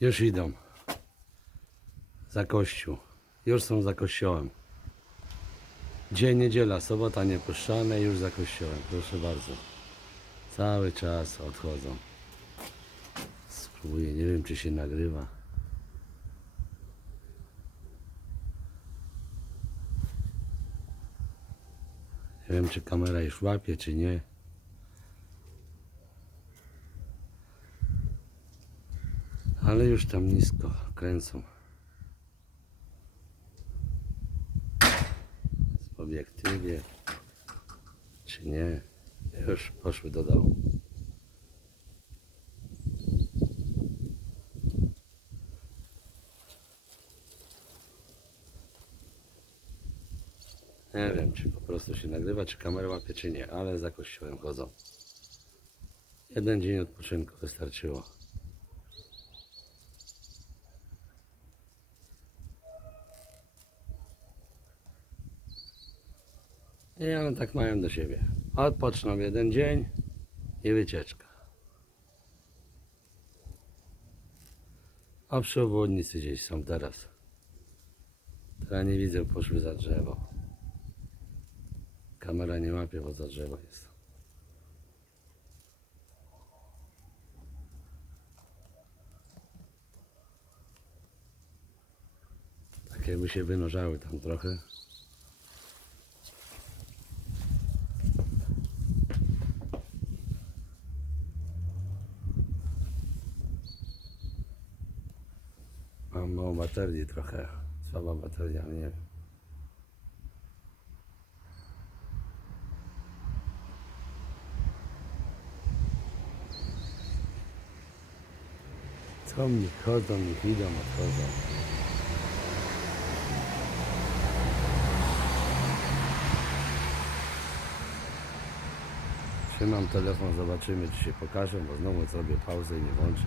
Już idą. Za kościół. Już są za kościołem. Dzień niedziela, sobota niepuszczane, już za kościołem. Proszę bardzo. Cały czas odchodzą. Spróbuję, nie wiem czy się nagrywa. Nie wiem czy kamera już łapie, czy nie. Ale już tam nisko kręcą. W obiektywie, czy nie. Już poszły do dołu. Nie wiem, czy po prostu się nagrywa, czy kamera łapie, czy nie, ale za kościołem chodzą. Jeden dzień odpoczynku wystarczyło. I one tak mają do siebie. Odpoczną jeden dzień i wycieczka. A przy obwodnicy gdzieś są teraz. Teraz nie widzę, poszły za drzewo. Kamera nie łapie, bo za drzewo jest. Tak jakby się wynurzały tam trochę. Baterii trochę. Słaba bateria, nie wiem. Co mi chodzą, niech idą, odchodzą. Trzymam telefon, zobaczymy czy się pokażę, bo znowu zrobię pauzę i nie włączę.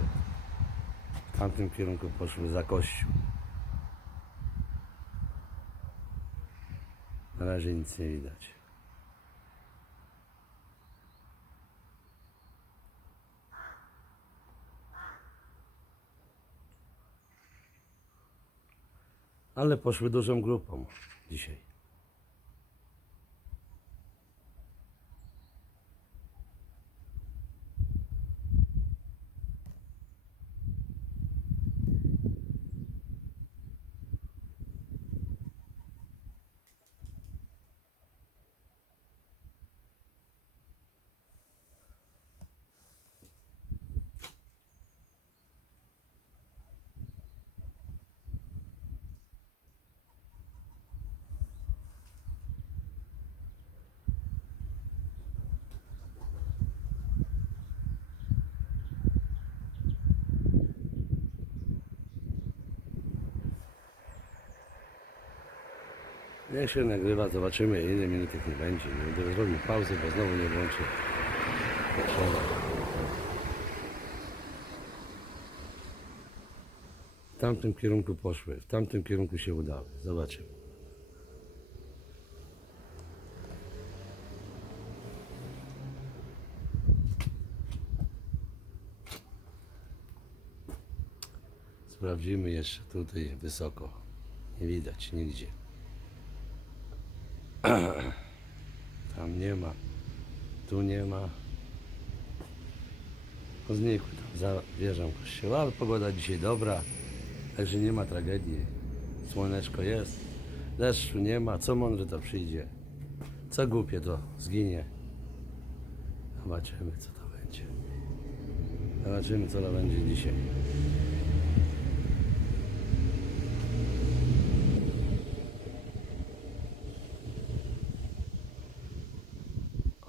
W tamtym kierunku poszły za kościół. Na razie nic nie widać. Ale poszły dużą grupą dzisiaj. Niech się nagrywa, zobaczymy ile minut nie będzie. Nie będę zrobił pauzy, bo znowu nie włączę. W tamtym kierunku poszły, w tamtym kierunku się udały. Zobaczymy. Sprawdzimy jeszcze tutaj wysoko. Nie widać nigdzie. Tam nie ma. Tu nie ma. No Znikły tam za wieżą kościoła, ale pogoda dzisiaj dobra. Także nie ma tragedii. Słoneczko jest. Deszczu nie ma. Co mądre to przyjdzie. Co głupie to zginie. Zobaczymy co to będzie. Zobaczymy co to będzie dzisiaj.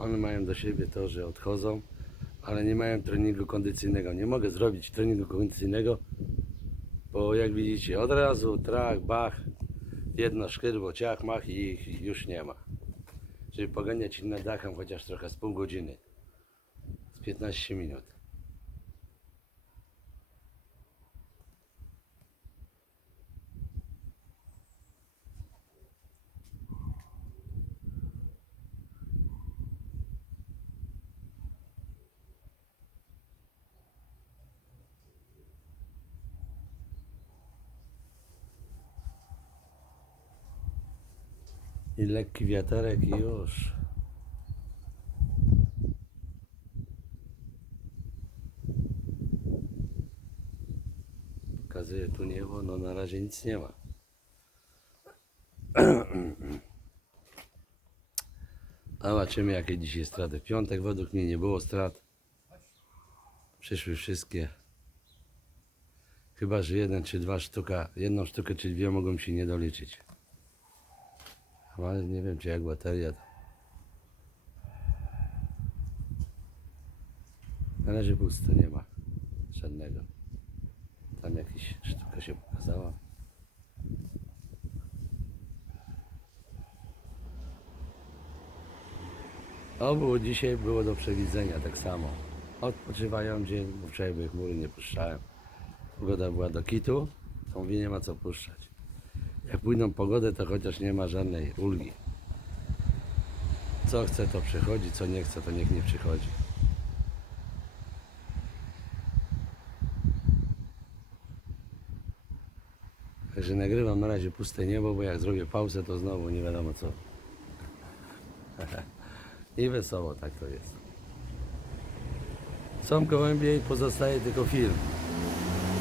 One mają do siebie to, że odchodzą, ale nie mają treningu kondycyjnego. Nie mogę zrobić treningu kondycyjnego, bo jak widzicie, od razu trach, bach, jedno szkydło, ciach, mach i ich już nie ma. Czyli poganiać nad dachem chociaż trochę z pół godziny, z 15 minut. I lekki wiaterek i już. Pokazuję tu niebo, no na razie nic nie ma. Zobaczymy jakie dzisiaj straty. W piątek według mnie nie było strat. Przyszły wszystkie. Chyba, że jeden czy dwa sztuka, jedną sztukę czy dwie mogą się nie doliczyć. Ale nie wiem, czy jak bateria. Na razie pusto, nie ma żadnego. Tam jakaś sztuka się pokazała. O, było dzisiaj, było do przewidzenia tak samo. Odpoczywają dzień, wczoraj były chmury, nie puszczałem. Pogoda była do kitu, to mówię, nie ma co puszczać. Jak pójdą pogodę, to chociaż nie ma żadnej ulgi. Co chce, to przychodzi, co nie chce, to niech nie przychodzi. Także nagrywam na razie puste niebo, bo jak zrobię pauzę, to znowu nie wiadomo co. I wesoło tak to jest. Są gołębie i pozostaje tylko film.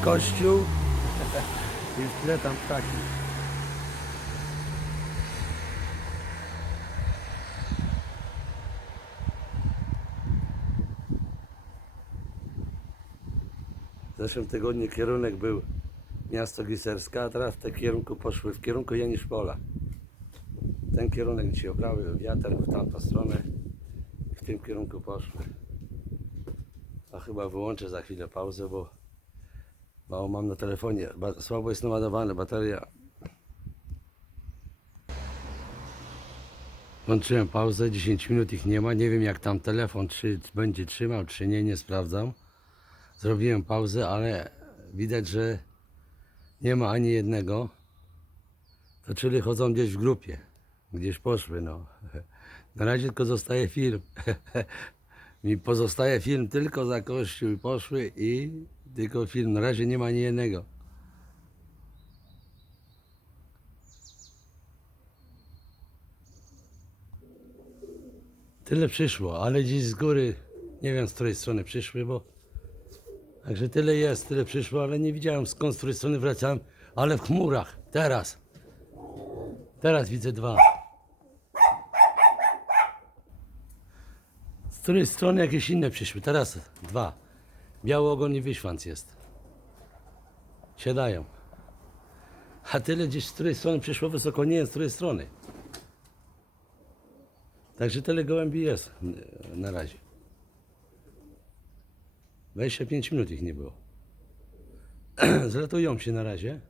Kościół i w tle tam ptaki. Zeszłym tygodniu kierunek był miasto Giserska, a teraz w tym kierunku poszły, w kierunku Janiszpola. Ten kierunek dzisiaj obrały wiatr w tamtą stronę i w tym kierunku poszły. A chyba wyłączę za chwilę pauzę, bo mało mam na telefonie. Słabo jest naładowana bateria. Włączyłem pauzę, 10 minut ich nie ma. Nie wiem jak tam telefon, czy będzie trzymał, czy nie, nie sprawdzam. Zrobiłem pauzę, ale widać, że nie ma ani jednego. To czyli chodzą gdzieś w grupie. Gdzieś poszły, no. Na razie tylko zostaje film. Mi pozostaje film tylko za kościół poszły i tylko film. Na razie nie ma ani jednego. Tyle przyszło, ale gdzieś z góry, nie wiem z której strony przyszły, bo Także tyle jest, tyle przyszło, ale nie widziałem skąd, z której strony wracam, ale w chmurach, teraz. Teraz widzę dwa. Z której strony jakieś inne przyszły, teraz dwa. Biały ogon i wyśwanc jest. Siadają. A tyle gdzieś z której strony przyszło wysoko, nie wiem z której strony. Także tyle gołębi jest na razie. 25 minut ich nie było. Zlatują się na razie,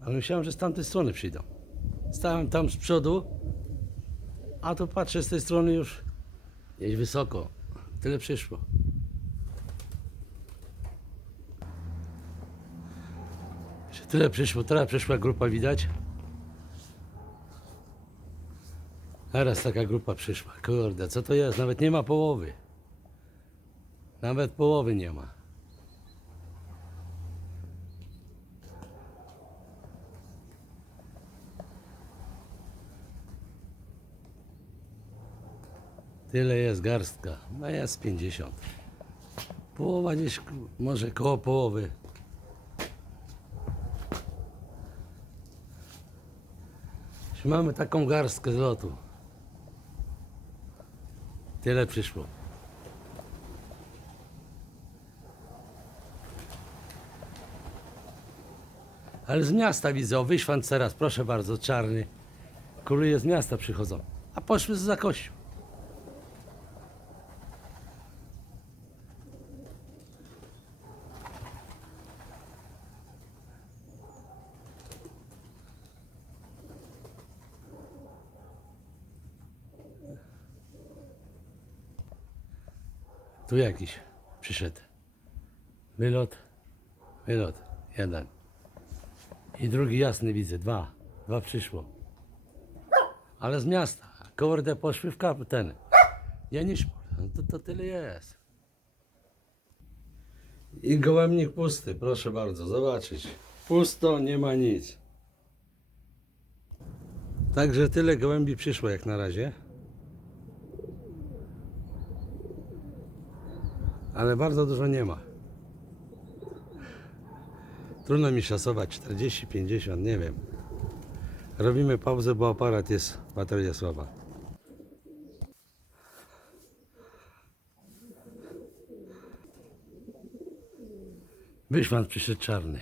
ale myślałem, że z tamtej strony przyjdą. Stałem tam z przodu, a tu patrzę z tej strony już gdzieś wysoko. Tyle przyszło. Tyle przyszło, teraz przyszła grupa widać. Teraz taka grupa przyszła. Kurde, co to jest? Nawet nie ma połowy. Nawet połowy nie ma. Tyle jest garstka. No jest 50. Połowa gdzieś, może koło połowy. Już Mamy taką garstkę z lotu. Tyle przyszło. Ale z miasta widzę, o wyświant teraz, proszę bardzo, czarny. Króluje z miasta przychodzą. A poszły za kościół. Tu jakiś przyszedł. Wylot, wylot, jeden. I drugi jasny widzę, dwa. Dwa przyszło. Ale z miasta. Kurde poszły w kap ten. Ja niż. No to, to tyle jest. I gołębnik pusty, proszę bardzo, zobaczyć. Pusto, nie ma nic. Także tyle gołębi przyszło jak na razie. Ale bardzo dużo nie ma. Trudno mi szacować 40, 50, nie wiem. Robimy pauzę, bo aparat jest, bateria słaba. Wyszwan przyszedł czarny.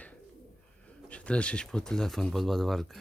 Muszę też po telefon, pod ładowarkę.